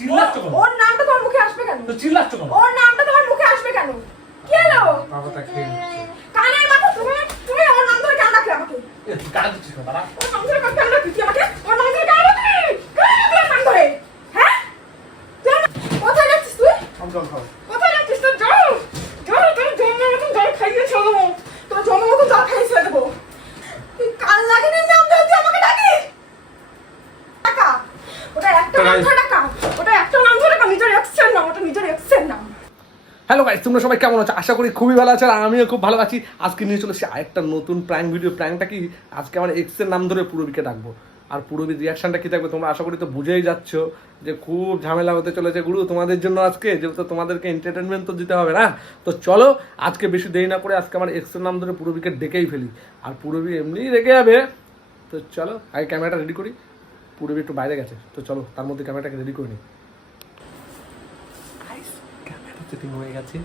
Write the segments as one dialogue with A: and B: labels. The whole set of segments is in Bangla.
A: চিল্লাচ্ছ কেন?
B: ওর নামটা তোমার মুখে আসবে কেন?
A: তো চিল্লাচ্ছ কেন?
B: ওর নামটা তোমার মুখে আসবে কেন? কি হলো?
A: খেয়ে
B: কানের মাথা তুমি তুমি ওর নাম ধরে কেন রাখলে আমাকে।
A: এ, দিচ্ছিস না দাঁড়া।
B: ওর নাম ধরে কেন ডাকলি তুই আমাকে ওর নাম ধরে কেন ডাকলি কেন ডাকলি ওর নাম ধরে হ্যাঁ তুই আমার- কোথায় যাচ্ছিস তুই
A: আমি জল খাও
B: কোথায় যাচ্ছিস তোর জল জল তোর জন্মের মতন জল খাইয়ে ছেড়ে দেবো তোর জন্মের মতন জল খাইয়ে ছেড়ে দেবো তুই কাল লাগেনি নাম ধরে তুই আমাকে ডাকিস টাকা ওটা একটা নাম
A: টাকা-
B: ধরে টাকা ওটা একটা নাম ধরে টাকা নিজের এক্সের নাম ওটা নিজের এক্সের নাম
C: হ্যালো গাইস তোমরা সবাই কেমন আছো? আশা করি খুবই ভালো আছো আর আমিও খুব ভালো আছি। আজকে নিয়ে চলেছি আরেকটা নতুন প্র্যাঙ্ক ভিডিও প্র্যাঙ্কটা কি? আজকে আমার এক্সের নাম ধরে পুরবীকে ডাকবো। আর পুরবীর রিয়াকশনটা কি থাকবে তোমরা আশা করি তো বুঝেই যাচ্ছ যে খুব ঝামেলা হতে চলেছে। গুরু, তোমাদের জন্য আজকে যেহেতু তোমাদেরকে এন্টারটেনমেন্ট তো দিতে হবে না, তো চলো আজকে বেশি দেরি না করে আজকে আমার এক্সের নাম ধরে পুরবীকে ডেকেই ফেলি। আর পুরবী এমনিই রেগে যাবে। তো চলো, আগে ক্যামেরাটা রেডি করি। পুরবী একটু বাইরে গেছে। তো চলো, তার মধ্যে ক্যামেরাটাকে রেডি করে নিই। সেটিং হয়ে গেছে।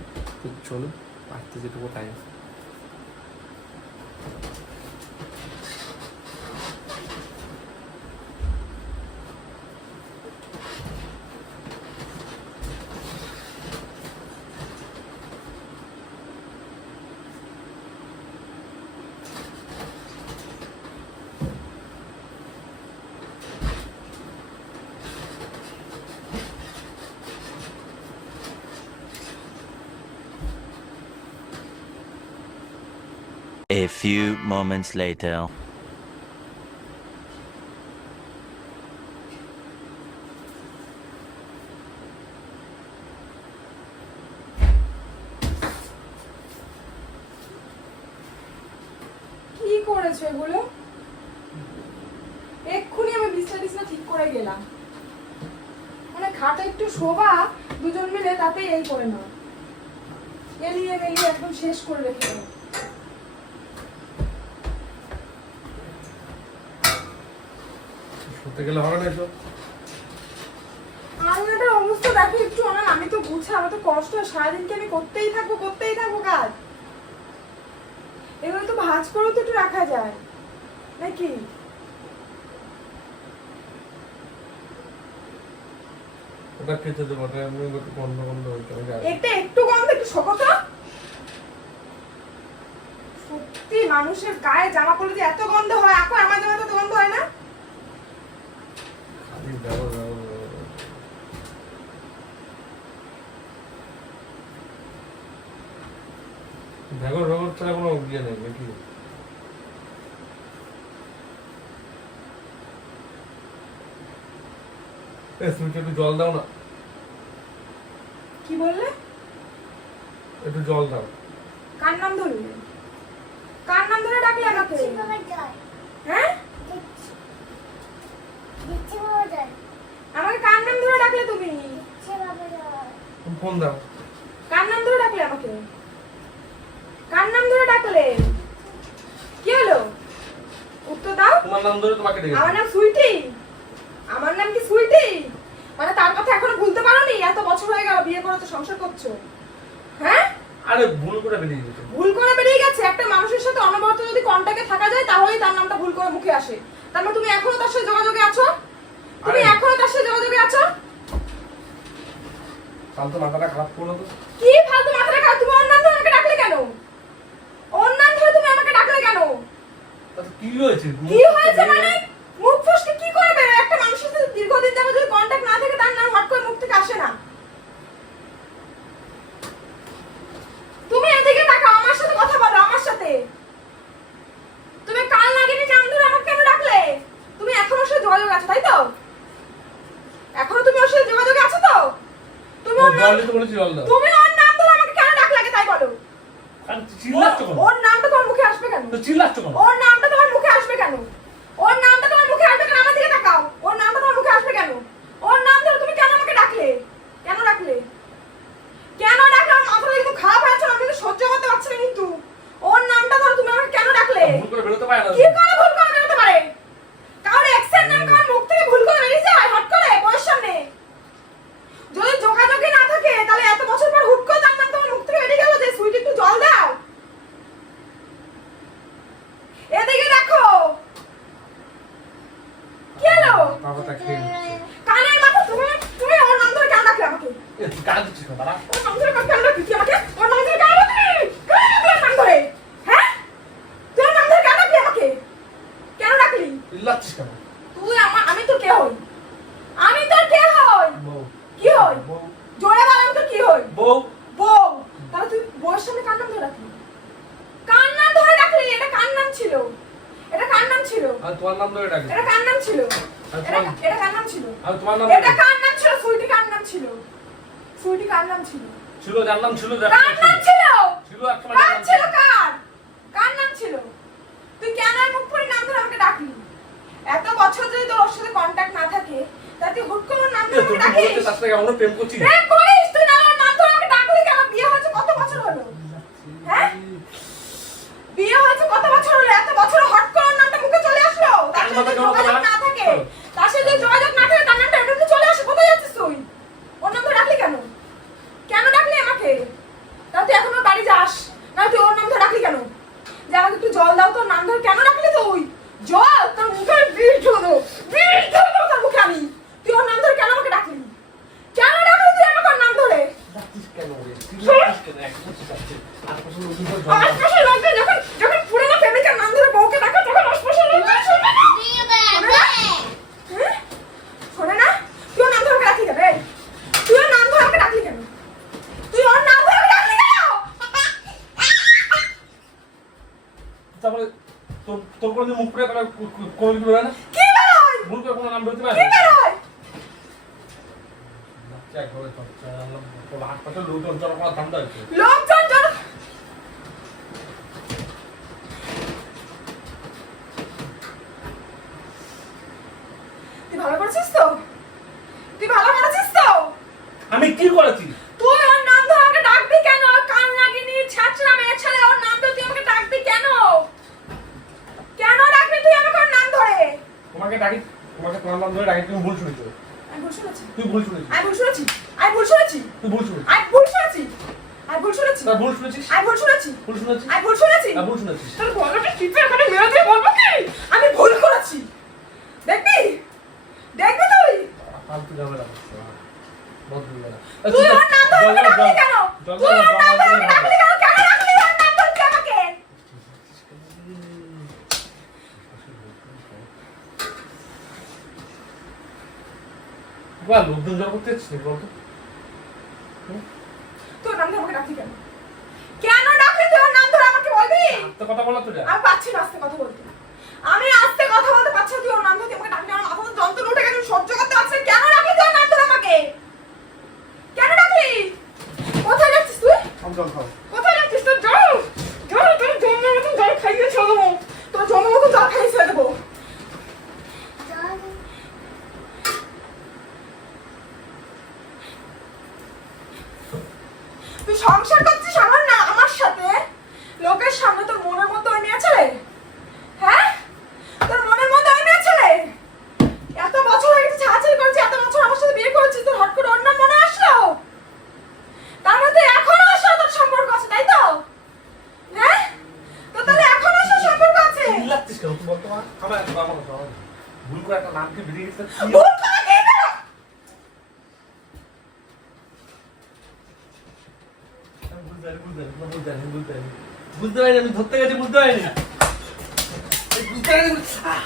C: তো চলো বাড়িতে যেটুকু time
D: A few moments later.
B: কি করেছ এগুলো? এক্ষুনি আমি ঠিক করে গেলাম। মানে খাটে একটু শোভা দুজন মিলে তাতেই এই করে নাও। এলিয়ে মেলিয়ে একদম শেষ করে রেখে
C: শুতে গেলে হবে না এসব?
B: আলনাটার অবস্থা দেখো একটু আমি তো আমার তো কষ্ট সারাদিনকে আমি করতেই থাকব করতেই থাকব কাজ। এগুলো তো ভাজ করেও তো একটু রাখা যায় নাকি?
C: ওটা খেতে দেবো ওটা এমনি একটু গন্ধ গন্ধ
B: এটা একটু গন্ধ একটু শোকতো? সত্যি মানুষের গায়ে জামা পড়লে যে এত গন্ধ হয় এখন আমার জামা তো গন্ধ হয় না।
C: ব্যবহার ব্যবহার ছাড়া কোনো ইয়ে নেই নাকি? একটু জল দাও না?
B: কি বললে?
C: একটু জল দাও।
B: কার নাম ধরলে? কার নাম ধরে ডাকলে আমাকে? হ্যাঁ? আমাকে কার নাম ধরে ডাকলে তুমি?
C: তুমি ফোন দাও।
B: কার নাম ধরে ডাকলে আমাকে? কার নাম ধরে ডাকলে? কি হলো? উত্তর দাও।
C: তোমার নাম ধরে তোমাকে ডেকেছি।
B: আমার নাম সুইটি? আমার নাম কি সুইটি? মানে তার কথা এখনও ভুলতে পারোনি? এত বছর হয়ে গেল বিয়ে করে তো সংসার করছ। হ্যাঁ?
C: আরে ভুল করে বেরিয়ে গেছে।
B: ভুল করে বেরিয়ে গেছে? একটা মানুষের সাথে অনবরত যদি কন্টাক্টে থাকা যায় তাহলেই তার নামটা ভুল করে মুখে আসে। তার মানে তুমি এখনও তার সাথে যোগাযোগে আছো? তুমি এখনও তার সাথে যোগাযোগে আছো?
C: ফালতু মাথাটা খারাপ করো তো।
B: কি ফালতু মাথাটা খারাপ? তুমি অন্যান্য আমাকে ডাকলে কেন? অন্যান্য তুমি আমাকে ডাকলে কেন?
C: কি হয়েছে?
B: কি হয়েছে মানে মুখ ফসকে কি করে বেরোয় একটা মানুষের সাথে দীর্ঘদিন যাবত যদি কন্টাক্ট না থাকে তার নাম হট করে মুখ থেকে আসে না তুমি এদিকে তাকাও আমার সাথে কথা বলো আমার সাথে তুমি কাল লাগেনি নাম ধরে আমাকে কেন ডাকলে তুমি এখনও ওর সাথে যোগাযোগ আছো তাই তো এখনও তুমি ওর সাথে যোগাযোগে আছো তো তুমি ওর
C: জল
B: নাম
C: দিতে বলেছি জল দাও
B: তুমি ওর নাম ধরে আমাকে কেন ডাক লাগে তাই বলো
A: আর চিল্লাচ্ছ কেন
B: ওর নামটা তোমার মুখে আসবে কেন
A: তো চিল্লাচ্ছ কেন
B: ওর নামটা তোমার মুখে আসবে কেন? ওর নামটা তোমার মুখে আসবে কেন আমার দিকে তাকাও ওর নামটা তোমার মুখে আসবে কেন ওর নাম ধরে তুমি কেন আমাকে ডাকলে কেন ডাকলে কেন ডাকলে আমার মাথাটা কিন্তু খারাপ হয়ে আছে আমি কিন্তু সহ্য করতে পারছি না কিন্তু ওর নামটা ধরে তুমি আমাকে কেন ডাকলে
C: ভুল করে বেরোতে পারে না
B: কি করে ভুল করে বেরোতে পারে কারণ এক্সের নাম কারণ মুখ থেকে ভুল করে বেরিয়ে যায় হট করে বয়স সামনে যদি যোগাযোগই না থাকে তাহলে এত বছর পর হুট করে তার নাম তোমার মুখ থেকে বেরিয়ে গেল যে সুইট একটু জল দাও এদিকে দেখো
A: গান দিচ্ছিস কেন দাঁড়া
B: ওর নাম ধরে কেন ডাকলি তুই আমাকে ওর নাম ধরে কেন ডাকলি কেন ডাকলি ওর নাম ধরে হ্যাঁ তুই ওর নাম ধরে কেন ডাকলি আমাকে কেন ডাকলি
A: চিল্লাচ্ছিস কেন
B: তুই আমার আমি তোর কে হই আমি তোর কে হই
A: বউ
B: কি হই
A: বউ
B: জোরে বল আমি তোর কি হই
A: বউ
B: বউ তাহলে তুই বউয়ের সামনে কার নাম ধরে ডাকলি কার নাম ধরে ডাকলি এটা কার নাম ছিল এটা কার নাম ছিল
C: আমি তোমার নাম ধরে ডাকি
B: এটা কার নাম ছিল এটা কার নাম ছিল
C: আমি তোমার নাম
B: এটা কার নাম ছিল সুইটি কার নাম ছিল সুইটি কার নাম ছিল
C: ছিল যার নাম ছিল যার
B: কার
C: নাম
B: নাম
C: ছিল
B: ছিল
C: একটা
B: কার ছিল কার কার নাম ছিল তুই কেন আর মুখ পুরি নাম ধরে আমাকে ডাকলি এত বছর যদি তোর ওর সাথে কন্টাক্ট না থাকে তা তুই হুট করে ওর নাম ধরে
C: তুই
B: আমাকে
C: বলতে
B: ডাকিস
C: তার সাথে আমরা প্রেম করছি।
B: প্রেম করিস তুই না ওর নাম ধরে আমাকে ডাকলি কেন? বিয়ে হয়েছে কত বছর হলো? হ্যাঁ? বিয়ে হয়েছে কত বছর হলো? এত বছর হট করে নামটা মুখে চলে আসলো? তার সাথে না থাকে তার সাথে যদি যোগাযোগ না থাকে তার নামটা এমনি চলে আসে কোথায় যাচ্ছিস তুই ওর নাম ধরে ডাকলি কেন কেন ডাকলি আমাকে তা তুই এখন ওর বাড়ি যাস না তুই ওর নাম ধরে ডাকলি কেন যে আমাকে একটু জল দাও তোর নাম ধরে কেন ডাকলি তুই জল তোর মুখে বিষ ঢুকে দেবো বিষ ঢুকে দেবো তোর মুখে আমি তুই ওর নাম ধরে কেন আমাকে ডাকলি কেন ডাকলি তুই আমাকে ওর নাম ধরে
A: চিল্লাচ্ছিস কেন রে চিল্লাচ্ছিস কেন এক বছর যাচ্ছে আর বছর নতুন করে জন্ম
B: আশপাশের লোকজন যখন যখন পুরোনো প্রেমিকার নাম ধরে বউকে ডাকে তখন আশপাশের লোকজন শুনবে না শোনে না? হ্যাঁ? শোনে না তুই ওর নাম ধরে আমাকে ডাকলি কেন এই? তুই ওর নাম ধরে আমাকে ডাকলি কেন তুই ওর নাম ধরে আমাকে ডাকলি কেন
C: তোর মুখ করে কোনো না?
B: কি বেরোয়?
C: ভুল করে কোনো নাম বেরোতে পারে?
B: কি বেরোয়?
C: লোকজন জড়ো ধান্দা
B: লোকজন তুই ভালো করেছিস তো? তুই ভালো করেছিস তো?
C: আমি কি করেছি
B: তুই ওর নাম ধরে আমাকে ডাকবি কেন কান লাগিনি ছাচরা মেয়ে ছেলে ওর নাম ধরে তুই আমাকে ডাকবি কেন কেন ডাকবি তুই আমাকে ওর নাম ধরে
C: তোমাকে ডাকি ধরে ডাকি তুমি ভুল শুনেছো।
B: আমি ভুল শুনেছি।
C: তুই ভুল শুনেছিস।
B: আমি ভুল শুনেছি। আমি ভুল শুনেছি।
C: তুই ভুল শুনেছিস।
B: আমি ভুল শুনেছি। আমি ভুল শুনেছি।
C: তা ভুল শুনেছিস?
B: আমি ভুল শুনেছি।
C: ভুল শুনেছিস?
B: আমি ভুল শুনেছি।
C: তা ভুল শুনেছিস।
B: তোর গলাটা টিপে এখানে মেরে দিয়ে বলব কি? আমি ভুল করেছি। দেখবি? দেখবি তুই?
C: ফালতু ঝামেলা করছে বদ্ধ ঝামেলা
B: তুই ওর নাম ধরে কেন? তুই ওর নাম ধরে কেন কেন ডাকলি ওর নাম ধরে তুই আমাকে
C: করতে এসেছিস বলতো।
B: তুই ওর নাম ধরে আমাকে ডাকি কেন? কেন ডাকি তোর নাম ধরে আমাকে বলবি?
C: তো কথা বলা তো যা।
B: আমি পাচ্ছি না আস্তে কথা বলতে। আমি আস্তে কথা বলতে পারছি তুই ওর নাম ধরে আমাকে ডাকি আমার মাথা তো যন্ত্রণা উঠে গেছে সহ্য করতে পারছি কেন ডাকি তোর নাম ধরে আমাকে? কেন ডাকি কোথায় যাচ্ছিস তুই?
A: আমি জল খাও
B: কোথায় যাচ্ছিস তোর জল জল তোর জন্মের মতন জল খাইয়ে ছেড়ে দেবো তোর জন্মের মতন জল খাইয়ে ছেড়ে দেবো তুই সংসার করছিস আমার না আমার সাথে লোকের সামনে তোর মনের মতো ওই মেয়ে ছেলে হ্যাঁ তোর মনের মতো ওই মেয়ে ছেলে এত বছর হয়ে গেছে ছাড়াছাড়ি করেছি এত বছর আমার সাথে বিয়ে করেছিস তোর হট করে অন্য মনে আসলো তার মধ্যে এখনও ওর সাথে তোর সম্পর্ক আছে তাই তো হ্যাঁ তো তাহলে এখনও ওর সাথে সম্পর্ক আছে
C: চিল্লাচ্ছিস কেন তুই বলতো মা আমার একটা আমার কথা আমার ভুল করে একটা নামকে বেরিয়ে গেছে কি
B: ভুল করে দিয়ে গেল।
C: আমি বুঝতে পারি, বুঝতে পারি, বুঝতে পারি, বুঝতে পারি। বুঝতে পারিনি আমি ধরতে গেছি বুঝতে পারিনি এই বুঝতে পারিনি আহ!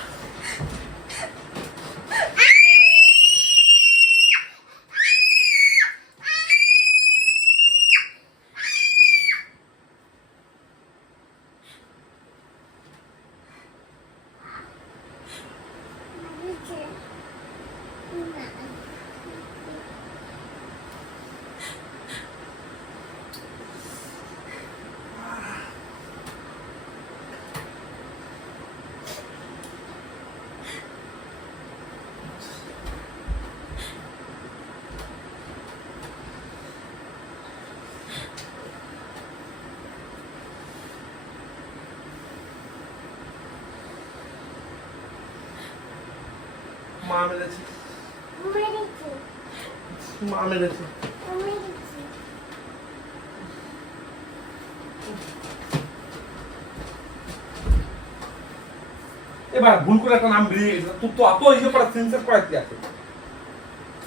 C: এবার ভুল করে একটা নাম বেরিয়ে গেছে। তুই তো অত ইয়ে করা সেন্সার করার কি আছে?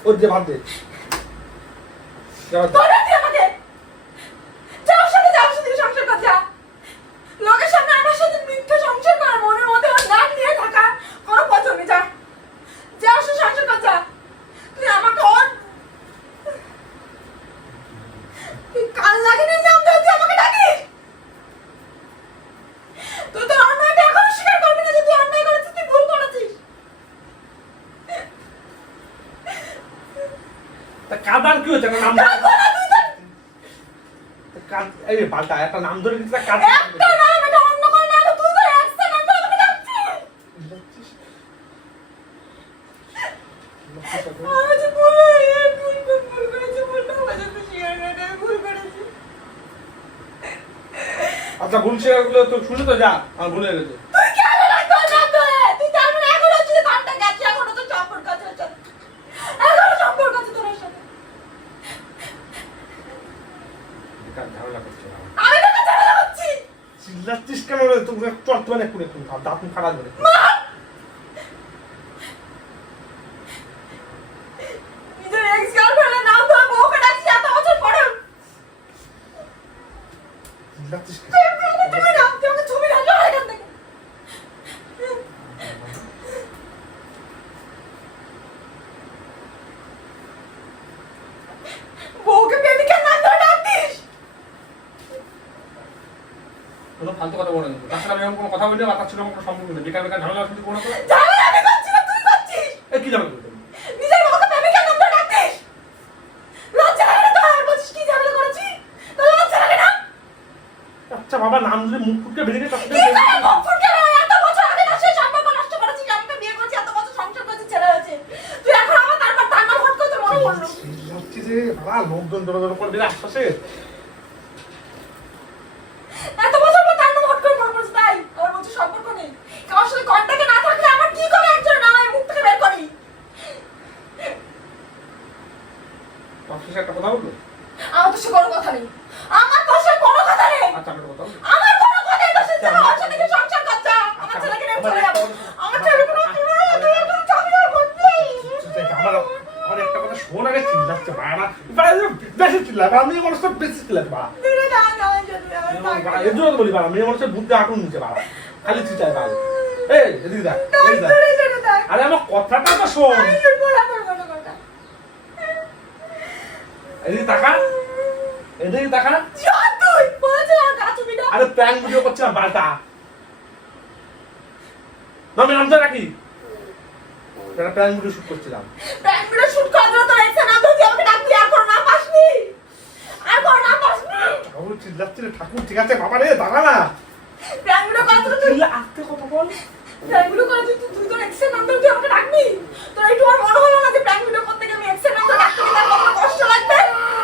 C: ওর যে ভাববে যাও।
B: ধরে তুই আমাকে যা ওর সাথে যা ওর সাথে সংসার কর যা লোকের সামনে আমার সাথে মিথ্যে সংসার করার মনের মধ্যে ওর নাক নিয়ে থাকা কোনো পছন্দ নেই যা যা ওর সাথে সংসার কর যা তুই আমাকে ওর তুই কাল লাগে নিয়ে নাম তুই আমাকে ডাকিস তুই তো অন্যায়টা এখনও স্বীকার করবি না যে তুই অন্যায় করেছিস তুই ভুল করেছিস
C: তা কাদার কি হচ্ছে একটা নাম
B: তুই তো
C: এই পাল্টা একটা নাম ধরে দিচ্ছে কাদ।
B: একটা নাম এটা অন্য কোনো নাম তুই তো একটা নাম ধরে আমাকে ডাকছিস। আমি যে ভুল ভুল ভুল ভুল করেছি, ভুলটা আমার সাথে করে ভুল করেছি।
C: আচ্ছা ভুল শেয়ারগুলো তো শুনে তো যা আমার ভুলে গেছে
B: তুই কেন রাখতো ওর নাম ধরে? তুই তার মানে এখনও শুধু contact আছে, এখনও তোর সম্পর্ক আছে ওর সাথে। এখনও সম্পর্ক আছে তোর ওর সাথে।
C: বেকার ঝামেলা করছে না।
B: আমি তোকে ঝামেলা করছি।
C: চিল্লাচ্ছিস কেন রে তুমি চট মানে তুমি দাঁত মুখ খারাপ করে
B: মার! নিজের ex-girlfriend এর নাম ধরে বউকে ডাকছিস এত বছর পরেও।
C: চিল্লাচ্ছিস কেন
B: তুই আমাকে ছবি দাও, তুই আমাকে ছবি দাও, সর এখান থেকে। বউকে প্রেমিকার নাম ধরে ডাকতিস?
C: কোনো ফালতু কথা বলে না তাছাড়া আমি এরকম কোনো কথা বলি না বা তার সাথে আমার কোনো সম্পর্ক নেই বেকার বেকার ঝামেলা শুনতে কোনো
B: ঝামেলা আমি করছি না, তুই করছিস।
C: এই কি ঝামেলা করতে
B: নিজের বউকে প্রেমিকার নাম ধরে ডাকতিস? লজ্জা লাগে না আর বলছিস কি ঝামেলা করেছি? তোর লজ্জা লাগে না?
C: আচ্ছা বাবা নাম ধরে মুখ ফুটকে বেরিয়ে গেছে
B: কি মুখ ফুটকে? এত বছর আগে তার সম্পর্ক নষ্ট করেছিস, আমাকে বিয়ে করেছিস, এত বছর সংসার করেছিস, ছেলে হয়েছে। তুই এখন আমার তারপর তার নাম হট করে মনে।
C: চিল্লাচ্ছিস রে বাবা লোকজন জড়ো জড়ো করে দিলে আশ্বাসে
B: এত বছর পর তার নাম হট করে মনে পড়েছে, তাই? আমার বলছিস সম্পর্ক নেই। কারোর সাথে contact এ না থাকলে আমার কি করে একজনের নাম আমি মুখ থেকে বের করি?
C: অফিসে একটা কথা বলল
B: আমার তোর সাথে কোনো কথা নেই। আমার তোর সাথে কোনো কথা নেই।
C: আচ্ছা কথা
B: আমার কোনো কথাই তোর সাথে আমার সাথে কি সংসার করছ? আমার ছেলেকে নিয়ে চলে যাব। আমার ছেলেকে নিয়ে চলে যাব। এখন ঝামেলা করছিস।
C: আমার আমার একটা কথা শোন আগে চিল্লাচ্ছে বাড়া বেশি চিল্লাবে আমি আমার বেশি চিল্লাবে
B: যা।
C: এর জন্য তো বলি বাড়া মেয়ে মানুষের বুদ্ধি আটুন নিচে বাড়া খালি চিচায় বাড়া এই এদিকে দেখ। আরে আমার কথাটা তো শোন
B: আমি তোর বলা করব না কথা।
C: এদিকে তাকা এদিকে তাকা
B: তুই।
C: আরে প্র্যাঙ্ক ভিডিও করছিলাম বালটা নামে নামতে রাখি একটা প্র্যাঙ্ক ভিডিও শুট করছিলাম
B: Prank video shoot করার জন্য তোর এর তুই আমাকে ডাকবি, আর কোনো নাম পাসনি। আর কোনো নাম পাসনি।
C: ঠাকুর চিল্লাচ্ছি রে ঠাকুর ঠিক আছে বাবা রে দাঁড়া না
B: Prank video করার জন্য তুই-
C: চিল্লা আস্তে কথা বল
B: prank video করার জন্য তুই তোর এর নাম তুই আমাকে ডাকবি? তোর একটু আর মনে হলো না যে prank video করতে গিয়ে আমি ex এর নাম ধরে ডাকতে গেলে আমার কতটা কষ্ট লাগবে?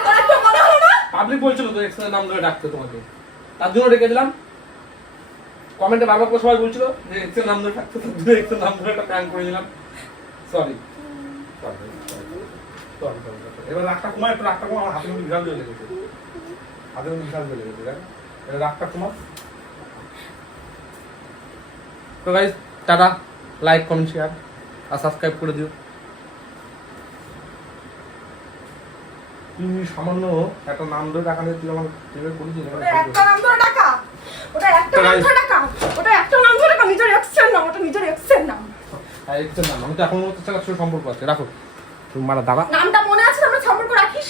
B: তোর একটু মনে হলো না?
C: বলছিল তো এক্সের নাম ধরে ডাকতে তোমাকে। তার জন্য ডেকেছিলাম কমেন্টে বারবার সবাই বলছিল যে এক্সের নাম ধরে ডাকতে, তার জন্য এক্সের নাম ধরে একটা প্র্যাঙ্ক করে দিলাম সরি এবার রাগটা কমা একটু রাগটা কমা আমার হাতে বিশাল জল লেগেছে হাতে বিশাল জল লেগেছে দেখ এবার রাগটা কমা তো guys tata. Like comment share আর সাবস্ক্রাইব করে দিও। তুই সামান্য একটা নাম ধরে টাকা নিয়ে তুই আমার টিমে করেছিস
B: একটা নাম ধরে ডাকা। ওটা একটা নাম ধরে ডাকা। ওটা একটা নাম ধরে ডাকা, নিজের এর নাম, ওটা নিজের ex নাম। নাম।
C: এক্সের নাম। আমি তো এখন মতো সাথে সম্পর্ক আছে। রাখো। তুমি মারা দাদা
B: নামটা মনে আছে? আমরা সম্পর্ক রাখি